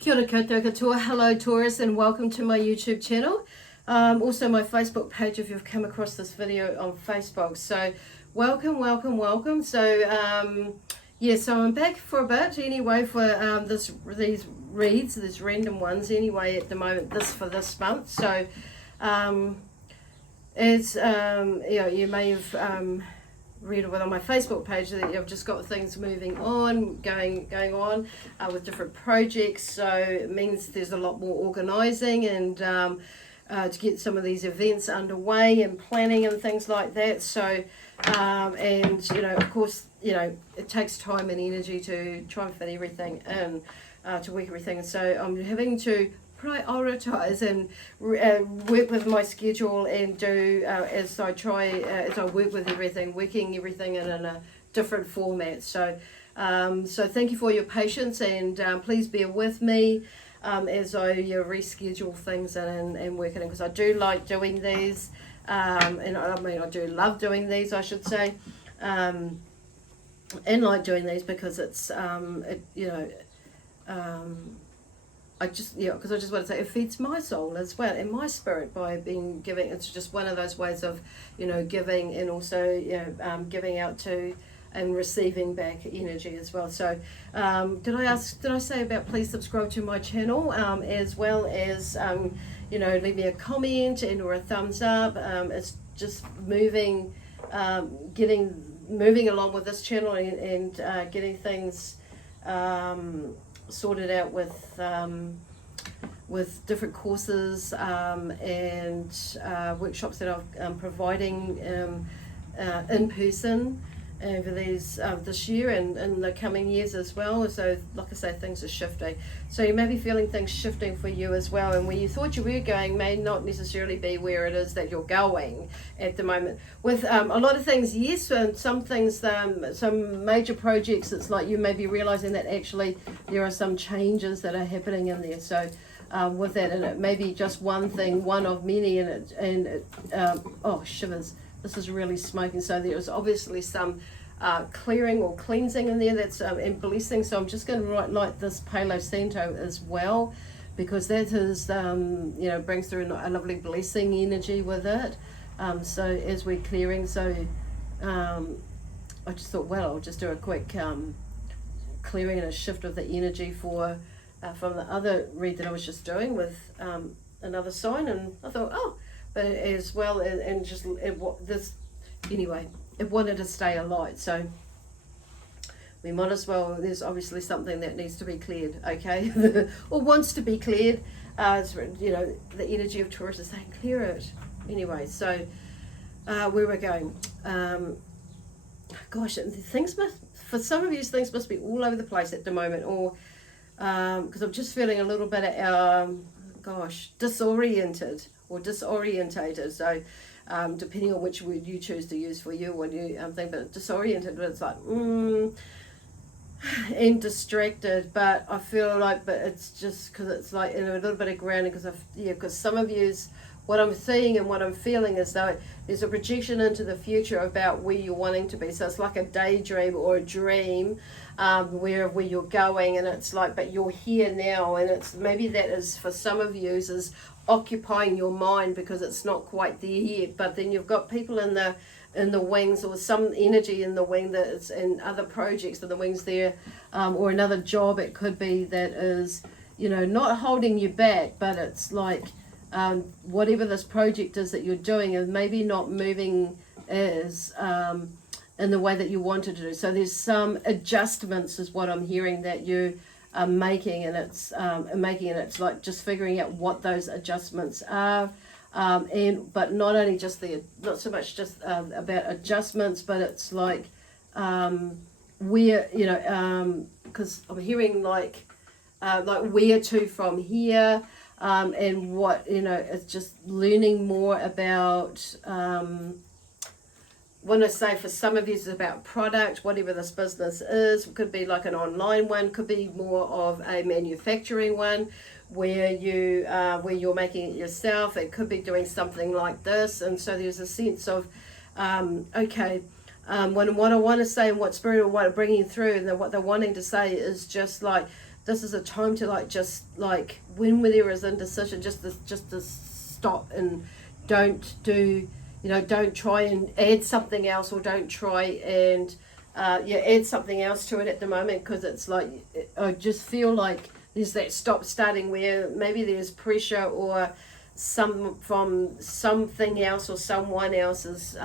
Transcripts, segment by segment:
Kia ora koutou katoa. Hello Taurus, and welcome to my YouTube channel. Also my Facebook page if you've come across this video on Facebook. So welcome. So yeah, so I'm back for a bit anyway for these reads, these random ones anyway at the moment, for this month. So as you may have read it on my Facebook page that I've just got things moving on, going on with different projects. So it means there's a lot more organising and to get some of these events underway and planning and things like that. So and of course it takes time and energy to try and fit everything in, to work everything. So I'm having to prioritize and work with my schedule and do as I work with everything, working everything in a different format. So so thank you for your patience, and please bear with me as I reschedule things and work it in, because I do like doing these, and I do love doing these, I should say, and like doing these because it's because I just want to say it feeds my soul as well and my spirit by giving. It's just one of those ways of giving, and also giving out to and receiving back energy as well. So did I say about please subscribe to my channel, as well as leave me a comment and or a thumbs up. It's just moving along with this channel and getting things sorted out with different courses and workshops that I'm providing in person over this year and in the coming years as well. So like I say, things are shifting. So you may be feeling things shifting for you as well, and where you thought you were going may not necessarily be where it is that you're going at the moment. With a lot of things, yes, and some things, some major projects, it's like you may be realizing that actually there are some changes that are happening in there. So with that, and it may be just one thing, one of many, and oh shivers, this is really smoking. So there's obviously some clearing or cleansing in there that's and blessing. So I'm just going to light this Palo Santo as well, because that is brings through a lovely blessing energy with it. So as we're clearing, so I just thought, well, I'll just do a quick clearing and a shift of the energy from the other read that I was just doing with another sign, and I thought, but as well, and just this anyway, it wanted to stay alight, so we might as well. There's obviously something that needs to be cleared, okay, or wants to be cleared. The energy of Taurus is saying clear it anyway. So where we're going, gosh, things for some of you, things must be all over the place at the moment, or because I'm just feeling a little bit disoriented or disorientated. So depending on which word you choose to use for you when you think, but disoriented, but it's like and distracted. But I feel like, but it's just because it's like a little bit of grounding, because some of you's, what I'm seeing and what I'm feeling is though there's a projection into the future about where you're wanting to be. So it's like a daydream or a dream, where you're going, and it's like, but you're here now, and it's maybe that is for some of you is occupying your mind because it's not quite there yet. But then you've got people in the wings, or some energy in the wing that is in other projects in the wings there, or another job it could be that is not holding you back, but it's like whatever this project is that you're doing is maybe not moving as in the way that you wanted to do. So there's some adjustments is what I'm hearing that you are making, and it's like just figuring out what those adjustments are, but not only just not so much just about adjustments, but it's like where because I'm hearing like where to from here. And what it's just learning more about. When I say for some of you it's about product, whatever this business is, it could be like an online one, could be more of a manufacturing one where you're making it yourself. It could be doing something like this, and so there's a sense of what I want to say and what spirit or what I'm bringing through, and then what they're wanting to say is just like this is a time to like, just like when there is indecision, just to stop and don't do, you know, don't try and add something else, or don't try and add something else to it at the moment, because it's like, I just feel like there's that stop starting where maybe there's pressure or from something else or someone else is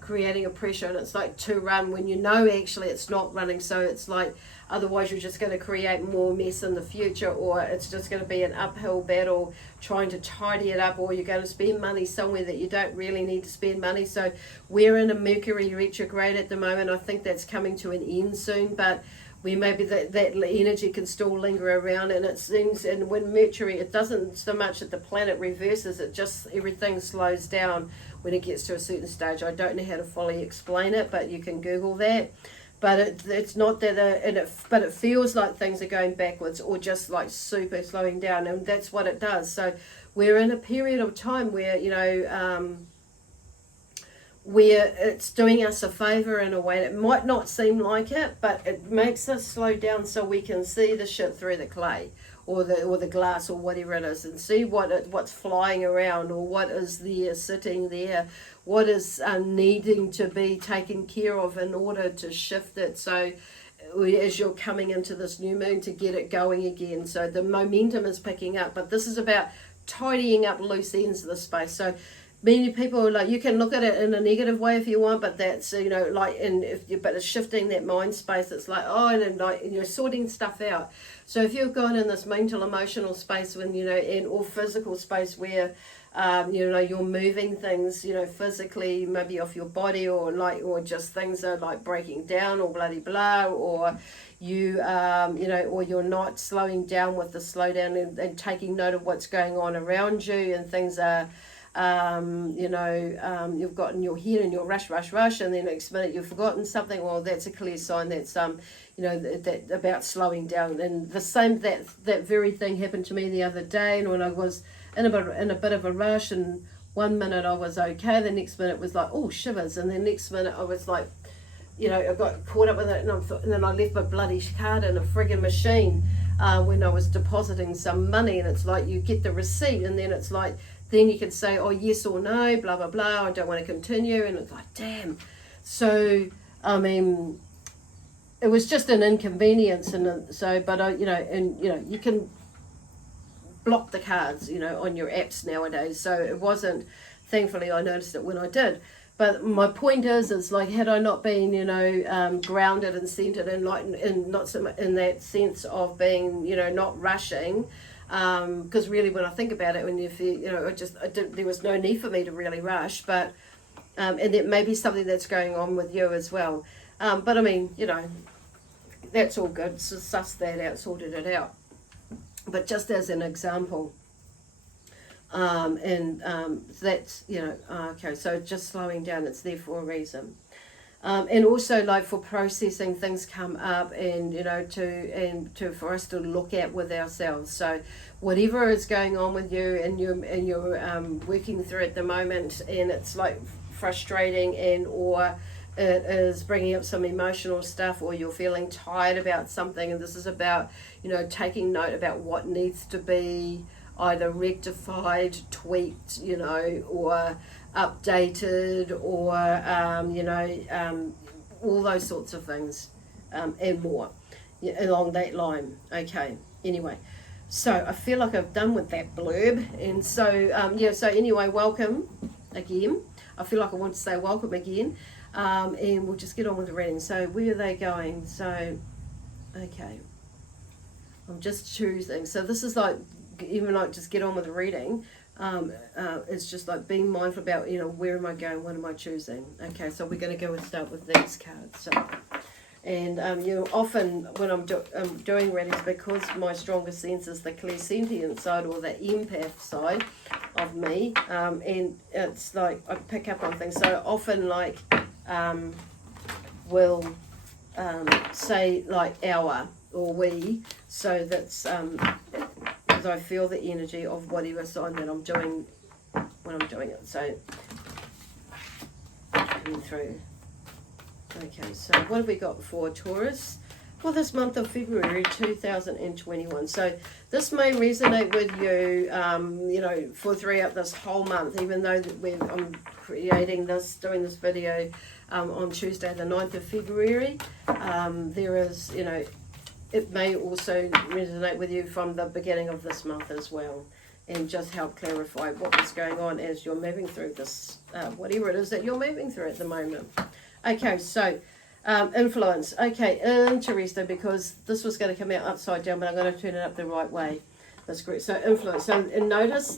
creating a pressure, and it's like to run when you know actually it's not running. So it's like, otherwise you're just going to create more mess in the future, or it's just going to be an uphill battle trying to tidy it up, or you're going to spend money somewhere that you don't really need to spend money. So we're in a Mercury retrograde at the moment. I think that's coming to an end soon, but where maybe that energy can still linger around. And it seems, and when Mercury, it doesn't so much that the planet reverses, it just, everything slows down when it gets to a certain stage. I don't know how to fully explain it, but you can Google that. But it's not that, but it feels like things are going backwards, or just like super slowing down, and that's what it does. So we're in a period of time where, you know, where it's doing us a favor in a way that might not seem like it, but it makes us slow down so we can see the shit through the clay, or the glass, or whatever it is, and see what's flying around, or what is there sitting there, what is needing to be taken care of in order to shift it. So as you're coming into this new moon, to get it going again, so the momentum is picking up. But this is about tidying up loose ends of the space. So many people, like, you can look at it in a negative way if you want, but that's, you know, like, but it's shifting that mind space. It's like, oh, and like, and you're sorting stuff out. So if you've gone in this mental, emotional space, when, you know, or physical space where, you know, you're moving things, you know, physically, maybe off your body, or just things are like breaking down, or bloody blah, or you, you know, or you're not slowing down with the slowdown and taking note of what's going on around you, and things are, you know, you've got in your head and you're rush, and then next minute you've forgotten something. Well, that's a clear sign that's, you know, that about slowing down. And the same, that very thing happened to me the other day, and when I was in a bit of a rush, and 1 minute I was okay, the next minute was like, oh, shivers, and the next minute I was like, you know, I got caught up with it, and then I left my bloody card in a friggin' machine when I was depositing some money, and it's like, you get the receipt, and then it's like, then you can say, oh, yes or no, blah, blah, blah, I don't want to continue, and it's like, damn. So, I mean, it was just an inconvenience, and so, but, you know, and, you know, you can block the cards, you know, on your apps nowadays, so it wasn't, thankfully I noticed it when I did. But my point is like, had I not been, you know, grounded and centered, and like, in not so much in that sense of being, you know, not rushing, because really when I think about it, when you know, there was no need for me to really rush, but and it may be something that's going on with you as well, but I mean, you know, that's all good, so suss that out, sorted it out. But just as an example, that's, you know, okay, so just slowing down, it's there for a reason. And also, like, for processing, things come up, and, you know, for us to look at with ourselves. So whatever is going on with you, and you're working through at the moment, and it's like frustrating, or it is bringing up some emotional stuff, or you're feeling tired about something, and this is about, you know, taking note about what needs to be either rectified, tweaked, you know, or updated, or you know, all those sorts of things, and more, along that line. Okay, anyway, so I feel like I've done with that blurb, and so yeah, so anyway, welcome again. I feel like I want to say welcome again, and we'll just get on with the reading. So where are they going? So, okay, I'm just choosing. So this is like, even like, just get on with the reading. It's just like being mindful about, you know, where am I going, what am I choosing. Okay, so we're going to go and start with these cards. So, and you know, often when I'm doing readings, because my stronger sense is the clairsentient side, or the empath side of me, and it's like I pick up on things. So often, like, will say like our or we, so that's because I feel the energy of whatever sign that I'm doing when I'm doing it. So coming through. Okay, so what have we got for Taurus for this month of February 2021. So this may resonate with you, you know, for throughout this whole month, even though I'm creating this, doing this video on Tuesday the 9th of February. There is, you know, it may also resonate with you from the beginning of this month as well, and just help clarify what is going on as you're moving through this, whatever it is that you're moving through at the moment. Okay, so influence. Okay, interesting, because this was going to come out upside down, but I'm going to turn it up the right way. That's great. So influence. So and notice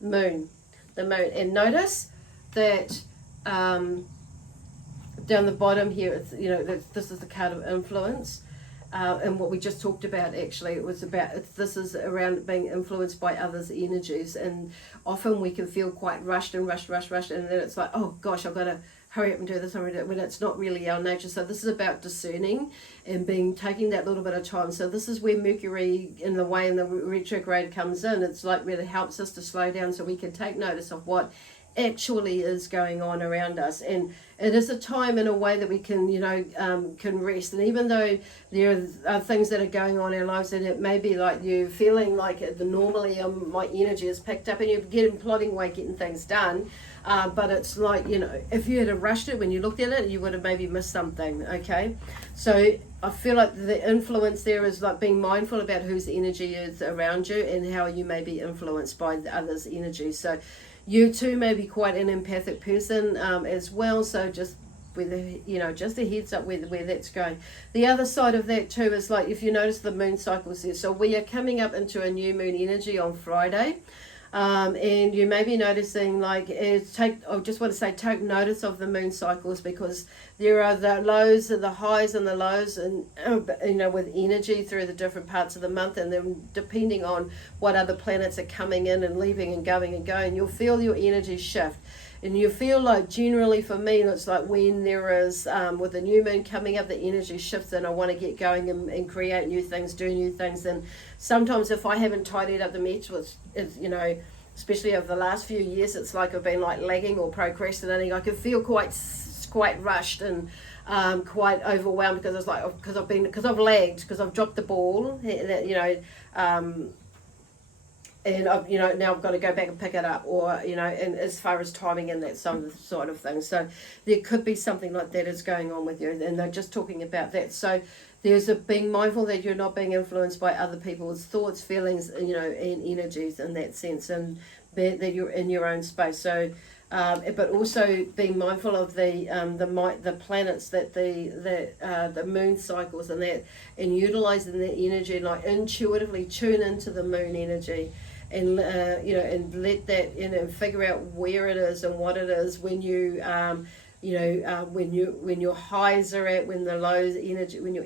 moon, the moon, and notice that down the bottom here, it's, you know, this is the card of influence. And what we just talked about, actually, it was about, this is around being influenced by others' energies, and often we can feel quite rushed, and then it's like, oh gosh, I've got to hurry up and do this, when it's not really our nature. So this is about discerning and taking that little bit of time. So this is where Mercury, in the retrograde comes in. It's like really helps us to slow down so we can take notice of what actually is going on around us. And it is a time in a way that we can, you know, can rest. And even though there are things that are going on in our lives, and it may be like you feeling like normally my energy is picked up and you're plodding away, getting things done, but it's like, you know, if you had rushed it when you looked at it, you would have maybe missed something. Okay, so I feel like the influence there is like being mindful about whose energy is around you and how you may be influenced by the others' energy. So you too may be quite an empathic person as well, so just with just a heads up where that's going. The other side of that too is, like, if you notice the moon cycles there, so we are coming up into a new moon energy on Friday. And you may be noticing, like, I just want to say, take notice of the moon cycles, because there are the lows and the highs and the lows, and you know, with energy through the different parts of the month, and then depending on what other planets are coming in and leaving and going, you'll feel your energy shift. And you feel like, generally for me, it's like when there is, with the new moon coming up, the energy shifts and I want to get going and create new things, do new things. And sometimes if I haven't tidied up the mess, which is, you know, especially over the last few years, it's like I've been like lagging or procrastinating. I can feel quite rushed and quite overwhelmed, because it's like, because I've lagged, because I've dropped the ball, you know, and I've, you know, now I've got to go back and pick it up, or, you know, and as far as timing and that sort of thing. So there could be something like that is going on with you, and they're just talking about that. So there's being mindful that you're not being influenced by other people's thoughts, feelings, you know, and energies in that sense, and that you're in your own space. So but also being mindful of the planets, that the moon cycles and that, and utilizing that energy, like intuitively tune into the moon energy, and you know, and let that, you know, figure out where it is and what it is when you you know, when your highs are at, when the lows energy, when your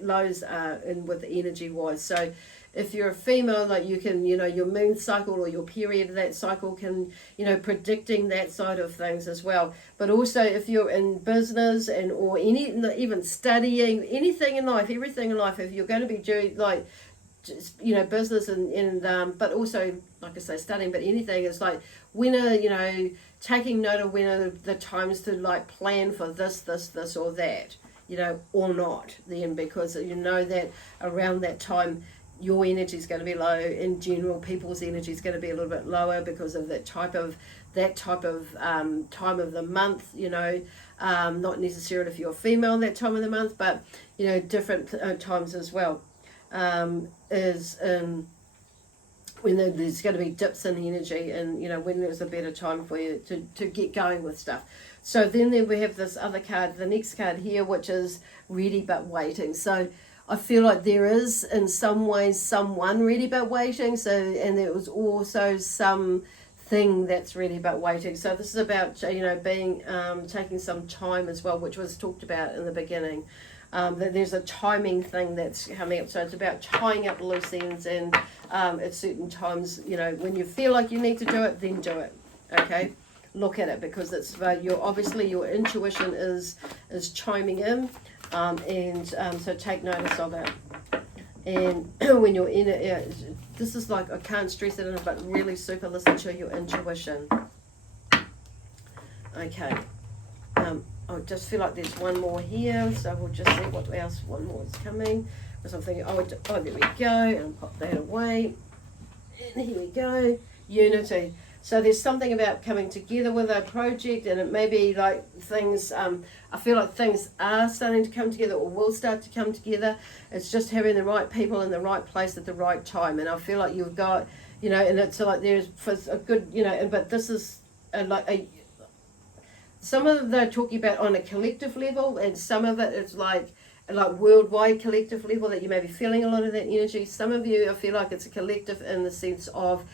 lows are, and with the energy wise. So if you're a female, like, you can, you know, your moon cycle or your period of that cycle can, you know, predicting that side of things as well. But also if you're in business or even studying, anything in life, everything in life, if you're going to be doing, like, just, you know, business and but also, like I say, studying, but anything is like, when are, you know, taking note of when are the times to, like, plan for this or that, you know, or not, then, because you know that around that time your energy is going to be low. In general, people's energy is going to be a little bit lower because of that type of time of the month, you know, not necessarily if you're female that time of the month, but, you know, different times as well. Is when there's going to be dips in energy, and, you know, when there's a better time for you to get going with stuff. So then we have this other card, the next card here, which is ready but waiting. So I feel like there is in some ways someone ready but waiting. So, and there was also something that's ready but waiting. So this is about, you know, being taking some time as well, which was talked about in the beginning. That there's a timing thing that's coming up. So it's about tying up loose ends, and at certain times, you know, when you feel like you need to do it, then do it. Okay, look at it, because it's obviously your intuition is chiming in, and so take notice of it. And when you're in it, this is like, I can't stress it enough, but really super listen to your intuition. Okay. I just feel like there's one more here, so we'll just see what else, one more is coming. Because I'm thinking, oh, there we go, and pop that away. And here we go, unity. So there's something about coming together with a project, and it may be like things, I feel like things are starting to come together or will start to come together. It's just having the right people in the right place at the right time. And I feel like you've got, you know, and it's like there's for a good, you know, but this is some of them they're talking about on a collective level, and some of it is like worldwide collective level that you may be feeling a lot of that energy. Some of you, I feel like it's a collective in the sense of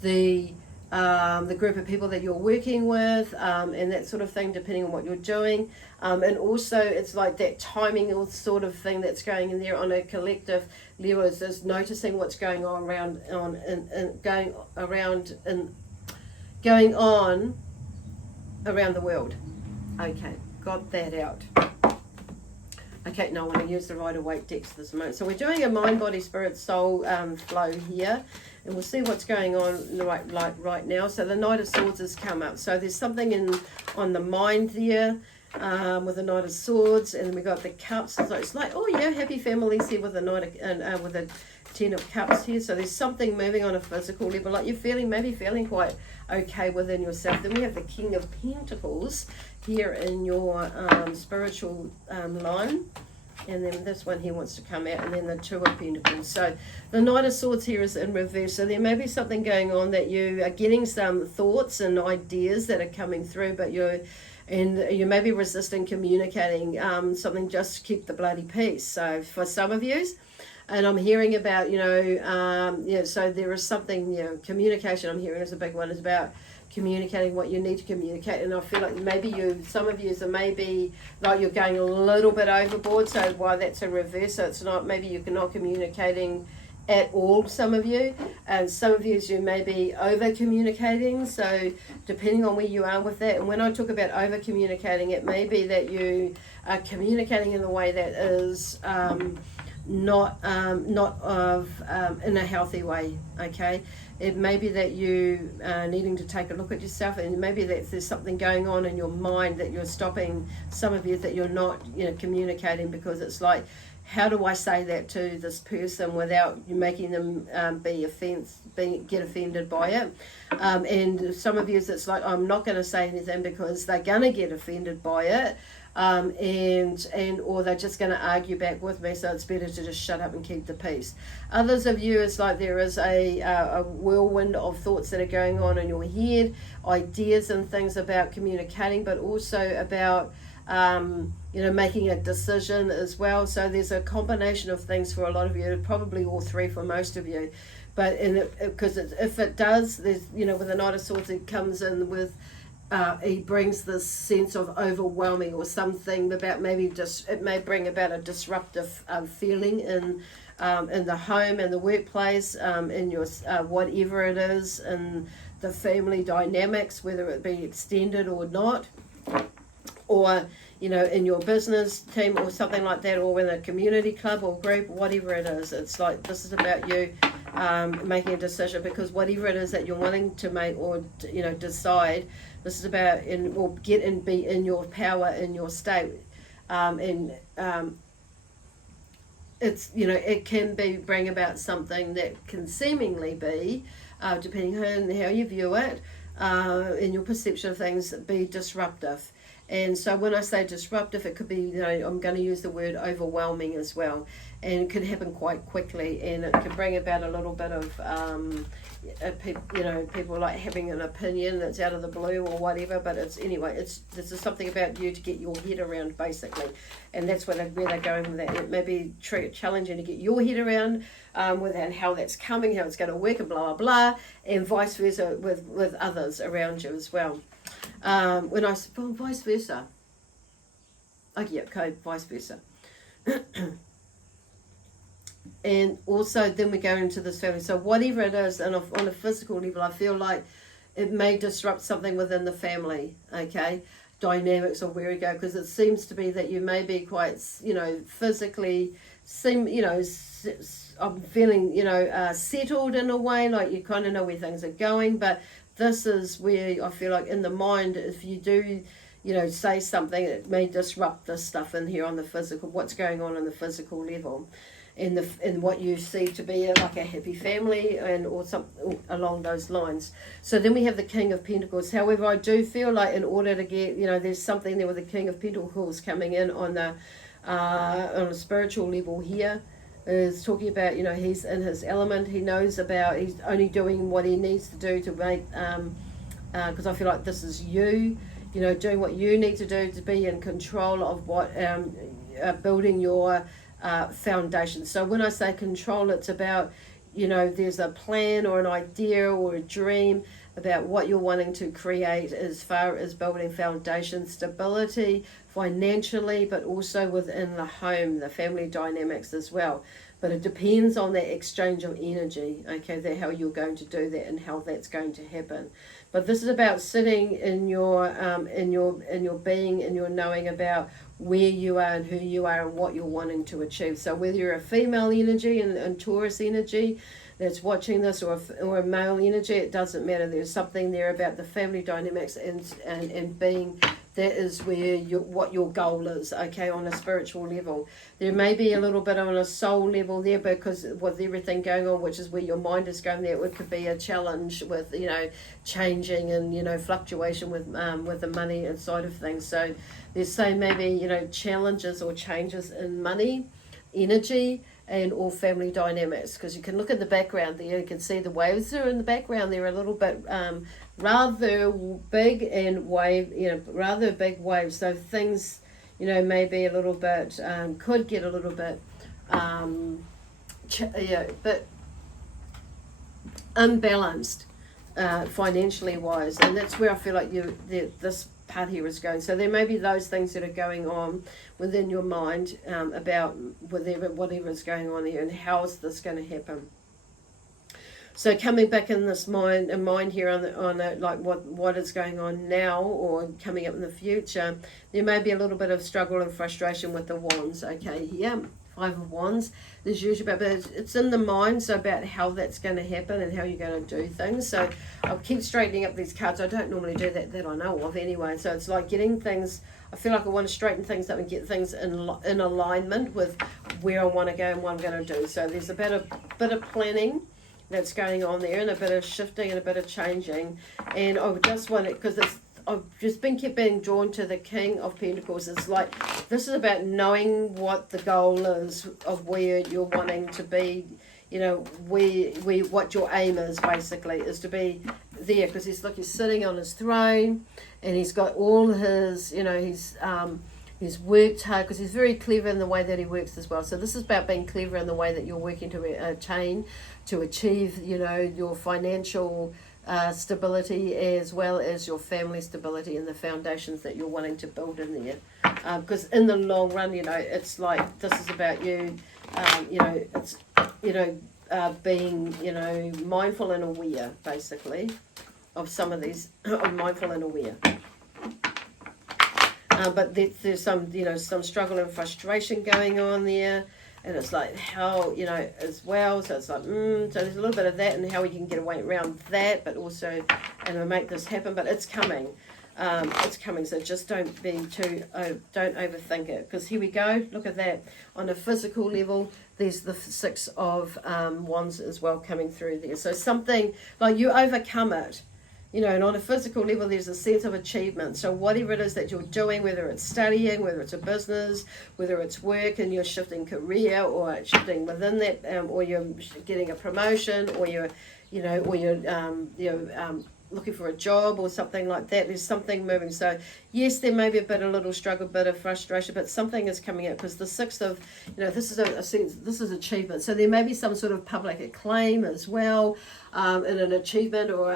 the group of people that you're working with, and that sort of thing, depending on what you're doing. And also it's like that timing or sort of thing that's going in there on a collective level is just noticing what's going on going on around the world. Okay, got that out. Okay, now I want to use the Rider-Waite decks this moment. So we're doing a mind, body, spirit, soul flow here. And we'll see what's going on right now. So the Knight of Swords has come up. So there's something on the mind there with the Knight of Swords. And we got the Cups. So it's like, oh yeah, happy families here with the with the Ten of Cups here. So there's something moving on a physical level. Like you're maybe feeling quite okay within yourself. Then we have the King of Pentacles here in your spiritual line. And then this one here wants to come out, and then the Two of Pentacles. So the Knight of Swords here is in reverse. So there may be something going on that you are getting some thoughts and ideas that are coming through, but you may be resisting communicating something just to keep the bloody peace. So for some of you, and I'm hearing about, so there is something, communication I'm hearing is a big one, is about communicating what you need to communicate. And I feel like maybe some of you are maybe like you're going a little bit overboard, so why that's a reverse. So it's not, maybe you're not communicating at all, some of you, and some of you may be over communicating. So depending on where you are with that, and when I talk about over communicating, it may be that you are communicating in a way that is not in a healthy way. Okay, it may be that you are needing to take a look at yourself, and maybe that there's something going on in your mind that you're stopping some of you, that you're not communicating, because it's like, how do I say that to this person without making them get offended by it? And some of you, it's like, I'm not going to say anything because they're going to get offended by it. Or they're just going to argue back with me, so it's better to just shut up and keep the peace. Others of you, it's like there is a whirlwind of thoughts that are going on in your head, ideas and things about communicating, but also about making a decision as well. So there's a combination of things for a lot of you, probably all three for most of you. But if it does, there's with the Knight of Swords, it comes in with he brings this sense of overwhelming or something about it may bring about a disruptive feeling in the home and the workplace, in your whatever it is, in the family dynamics, whether it be extended or not, or in your business team or something like that, or in a community club or group, whatever it is. It's like, this is about you making a decision, because whatever it is that you're wanting to make or decide, this is about be in your power, in your state, it's it can bring about something that can seemingly be, depending on how you view it, in your perception of things, be disruptive. And so when I say disruptive, it could be, I'm going to use the word overwhelming as well. And it can happen quite quickly, and it can bring about a little bit of, people like having an opinion that's out of the blue or whatever. But this is something about you to get your head around, basically. And that's where they're going with that. It may be challenging to get your head around with how that's coming, how it's going to work, and blah, blah, blah. And vice versa with others around you as well. When I said, well, vice versa. Okay, vice versa. And also then we go into this family. So whatever it is, and on a physical level, I feel like it may disrupt something within the family, okay? Dynamics of where we go, because it seems to be that you may be quite, physically, I'm feeling, settled in a way, like you kind of know where things are going, but this is where I feel like in the mind, if you do, say something that may disrupt this stuff in here on the physical, what's going on the physical level, and what you see to be like a happy family or something along those lines. So then we have the King of Pentacles. However, I do feel like in order to get, there's something there with the King of Pentacles coming in on a spiritual level here. Is talking about, he's in his element. He knows about, he's only doing what he needs to do to make, because I feel like this is you, doing what you need to do to be in control of what, building your foundation. So when I say control, it's about, there's a plan or an idea or a dream about what you're wanting to create as far as building foundation, stability financially, but also within the home, the family dynamics as well. But it depends on that exchange of energy, okay, that how you're going to do that and how that's going to happen. But this is about sitting in your being, and your knowing about where you are and who you are and what you're wanting to achieve. So whether you're a female energy and Taurus energy that's watching this, or a male energy, it doesn't matter. There's something there about the family dynamics and being, that is where what your goal is, okay, on a spiritual level. There may be a little bit on a soul level there, because with everything going on, which is where your mind is going there, it could be a challenge with, changing and, fluctuation with the money side of things. So there's maybe, challenges or changes in money, energy, and all family dynamics, because you can look at the background there, you can see the waves are in the background. They're a little bit rather big and rather big waves. So things, maybe a little bit, could get a little bit, but unbalanced financially wise, and that's where I feel like this part here is going. So there may be those things that are going on within your mind about whatever is going on here, and how is this going to happen. So coming back in this mind here on like what is going on now or coming up in the future, there may be a little bit of struggle and frustration with the wands. Okay, yeah, 5 of Wands. There's usually but it's in the mind, so about how that's going to happen and how you're going to do things. So I'll keep straightening up these cards. I don't normally do that I know of anyway. So it's like getting things, I feel like I want to straighten things up and get things in alignment with where I want to go and what I'm going to do. So there's a bit of planning that's going on there, and a bit of shifting and a bit of changing. And I just want it, because I've just kept being drawn to the King of Pentacles. It's like, this is about knowing what the goal is of where you're wanting to be, what your aim is, basically, is to be there. Because he's sitting on his throne, and he's got all his, he's worked hard, because he's very clever in the way that he works as well. So this is about being clever in the way that you're working to achieve, your financial stability, as well as your family stability and the foundations that you're wanting to build in there. Because in the long run, it's like, this is about you, it's, being, mindful and aware, basically, of some of these, mindful and aware. But there's some, some struggle and frustration going on there. And it's like how, as well. So it's like, so there's a little bit of that, and how we can get away around that, but also, and make this happen. But it's coming. It's coming. So just don't overthink it. Because here we go. Look at that. On a physical level, there's the 6 of Wands as well coming through there. So something like you overcome it. And on a physical level, there's a sense of achievement. So whatever it is that you're doing, whether it's studying, whether it's a business, whether it's work and you're shifting career, or shifting within that, or you're getting a promotion, or you're looking for a job or something like that, there's something moving. So yes, there may be a little struggle, a bit of frustration, but something is coming out, because the 6 of, this is a sense, this is achievement. So there may be some sort of public acclaim as well, in an achievement, or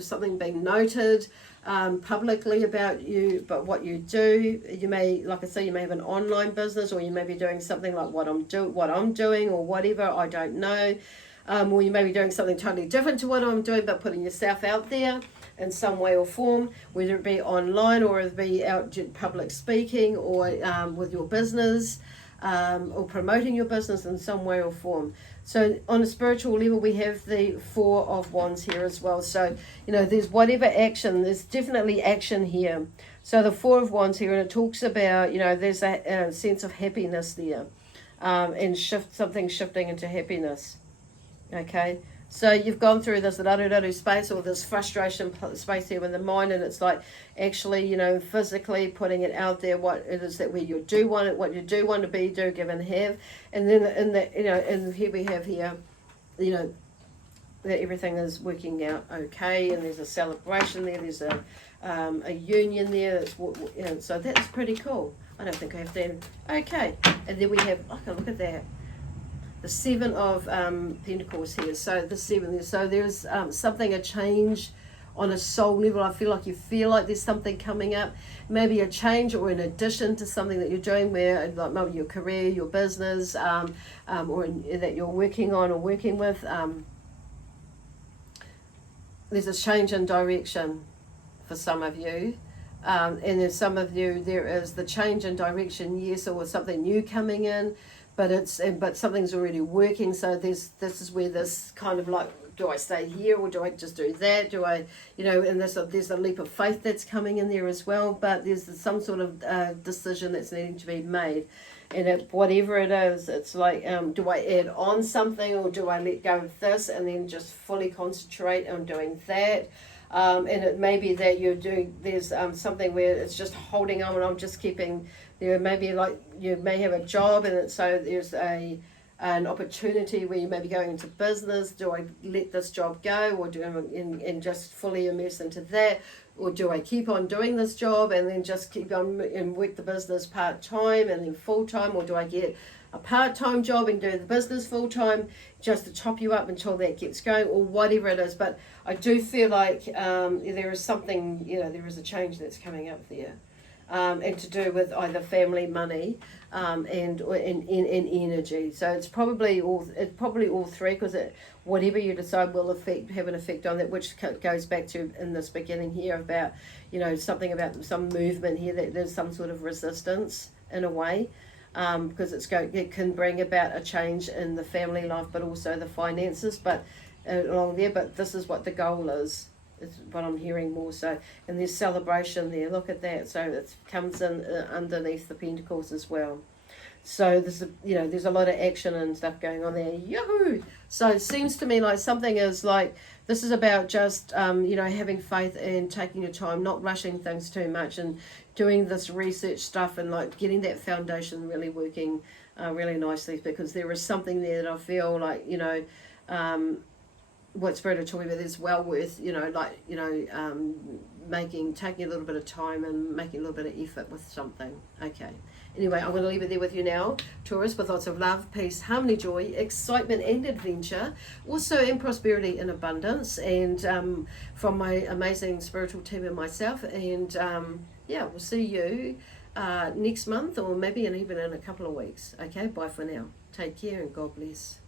something being noted publicly about you, but what you do. You may, like I say, you may have an online business, or you may be doing something like what I'm doing, or whatever, I don't know. Or you may be doing something totally different to what I'm doing, but putting yourself out there in some way or form, whether it be online, or it be out public speaking, or with your business. or promoting your business in some way or form. So on a spiritual level, we have the Four of Wands here as well. So, you know, there's whatever action, there's definitely action here. So the Four of Wands here, and it talks about, you know, there's a sense of happiness there, and something shifting into happiness. Okay, so you've gone through this raru space, or this frustration space here in the mind, and it's like actually, you know, physically putting it out there, what it is that you do want it, what you do want to be, do, give and have. And then in the, you know, and here we have here, you know, that everything is working out okay, and there's a celebration there, there's a union there, that's, you know, so that's pretty cool. I don't think I have to, okay. And then we have, okay, look at that, the Seven of Pentacles here. So the Seven, so there's something, a change on a soul level. I feel like there's something coming up, maybe a change or an addition to something that you're doing, where like maybe your career, your business, or that you're working on or working with. There's a change in direction for some of you. And there's some of you, there is the change in direction, yes, or something new coming in, but something's already working. So this is where this kind of like, do I stay here or do I just do that? Do I, you know, and there's a leap of faith that's coming in there as well, but there's some sort of decision that's needing to be made. And whatever it is, it's like, do I add on something, or do I let go of this and then just fully concentrate on doing that? And it may be that you're doing, there's something where it's just holding on, and I'm just keeping, there may be like, you may have a job, and so there's an opportunity where you may be going into business. Do I let this job go, or do I and just fully immerse into that? Or do I keep on doing this job and then just keep on and work the business part-time and then full-time? Or do I get a part-time job and do the business full-time just to top you up until that gets going, or whatever it is? But I do feel like there is something, you know, there is a change that's coming up there. And to do with either family, money, and energy. So it's probably all three, because whatever you decide will have an effect on that, which goes back to in this beginning here about, you know, something about some movement here, that there's some sort of resistance in a way, because it can bring about a change in the family life, but also the finances, but along there. But this is what the goal is what I'm hearing more so. And there's celebration there, look at that. So it comes in underneath the Pentacles as well. So there's there's a lot of action and stuff going on there. Yahoo! So it seems to me like something is like, this is about just having faith and taking your time, not rushing things too much, and doing this research stuff, and like getting that foundation really working really nicely, because there is something there that I feel like, what Spirit are talking about is well worth, taking a little bit of time and making a little bit of effort with something. Okay. Anyway, I'm going to leave it there with you now, Taurus, with lots of love, peace, harmony, joy, excitement and adventure, also in prosperity and abundance, and from my amazing spiritual team and myself. And we'll see you next month, or maybe even in a couple of weeks. Okay, bye for now. Take care and God bless.